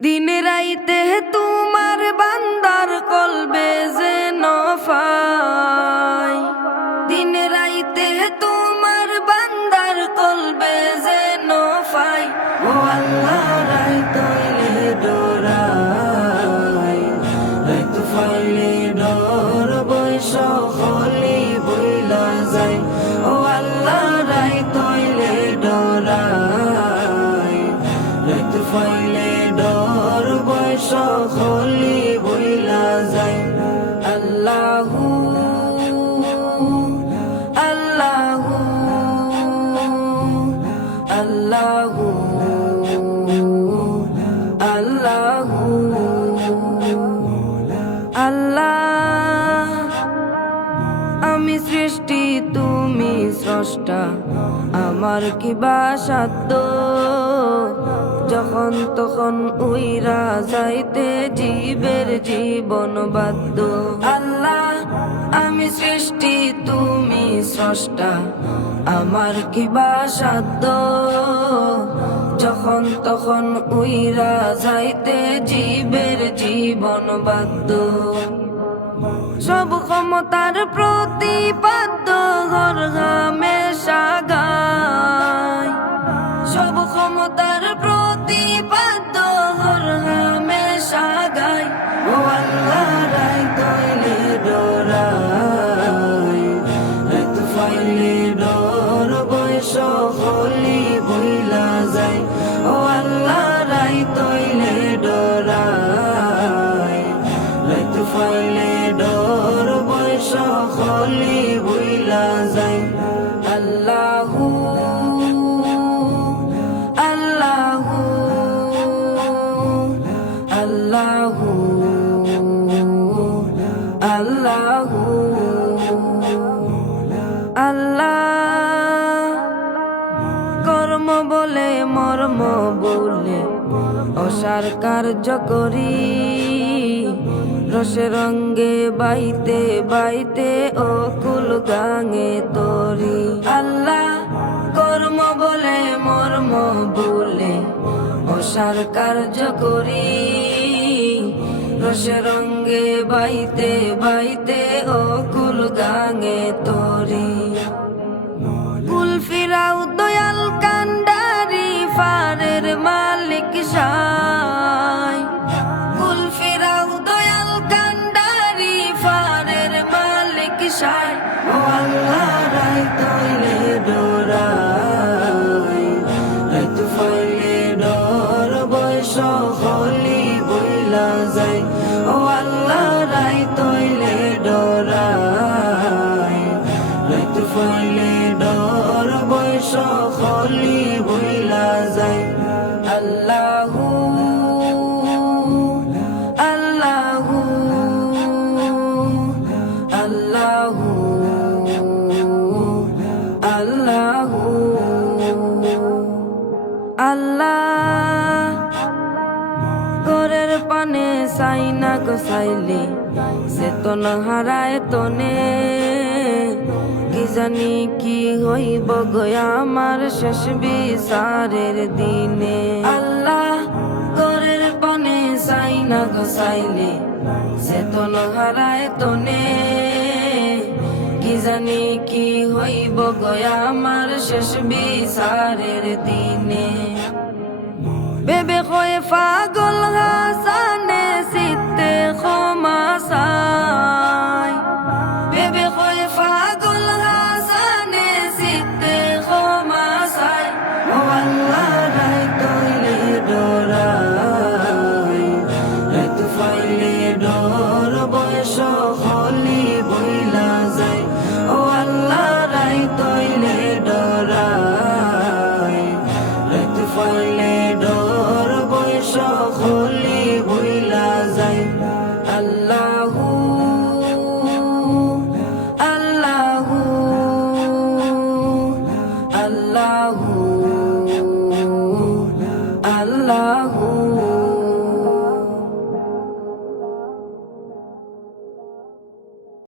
দিন রাইতে তোমার বান্দার কলবে যেন পাই, দিন রাইতে তোমার বান্দার কলবে যেন পাই। ও আল্লাহ রাইত হইলে ডরাই, রাইত ফাইলে ডর বৈশ হলি বইলা যায়। ও আল্লাহ রাইত হইলে ডরাই, রাইত ফাইলে ডর বৈশ হলি বইলা যায়। আল্লাহু আল্লাহু আল্লাহু আল্লাহু আল্লাহ। আমি সৃষ্টি তুমি স্রষ্টা, আমার কি বা সাধ্য যখন তখন উইরা যাইতে জীবের জীবন বাধ্য। আল্লাহ আমি সৃষ্টি তুমি স্রষ্টা, আমার কি বা সাধ্য যখন তখন উইরা যাইতে জীবের জীবন বাধ্য। সব ক্ষমতার প্রতিপাদ্য ঘর হামেশা গায়, সব ক্ষমতার প্রতিপাদ্য ঘর হামেশা গায়। ও আল্লাহ রাইত হইলে ডরাই, রাইত ফাইলে ডর বৈশ হলি বইলা যায়। ও আল্লাহ রাইত হইলে ডরাই, রাইত ফাইলে ডর বৈশ হলি বইলা যায়। আল্লাহু আল্লাহু আল্লাহু আল্লাহু আল্লাহ। কর্ম বলে মর্ম বলে অসার কার্য করি, রসে রঙ্গে বাইতে বাইতে অকুল গাঙে তরি। আল্লাহ কর্ম বলে মর্ম বলে অসার কার্য করি, রসে রঙ্গে বাইতে বাইতে অকুল গাঙে তরি। কুল ফিরাও দয়াল কান্ডারি ফারের মালিক সাই, কুল ফিরাও দয়াল কান্ডারি ফারের মালিক সাই। ও আল্লাহ রাইত হইলে ডরাই, রাইত ফাইলে ডর বৈশ হলি বইলা যায়। ও আল্লাহ রাইত হইলে ডরাই, রাইত ফাইলে ডর বৈশ হলি বইলা যায়। আল্লাহু আল্লাহু আল্লাহু আল্লাহু আল্লাহ। ঘরের পানে চাই না গোসাইলে চেতন হারায় তনে, কি জানি কি হইব গয়া আমার শেষ বিচারের দিনে। আল্লাহ ঘরের পানে চাই না গোসাইলে চেতন হারায় তনে, কি জানি কি হইব গয়া আমার শেষ বিচারের দিনে। বেবে কয়ে পাগল হাসা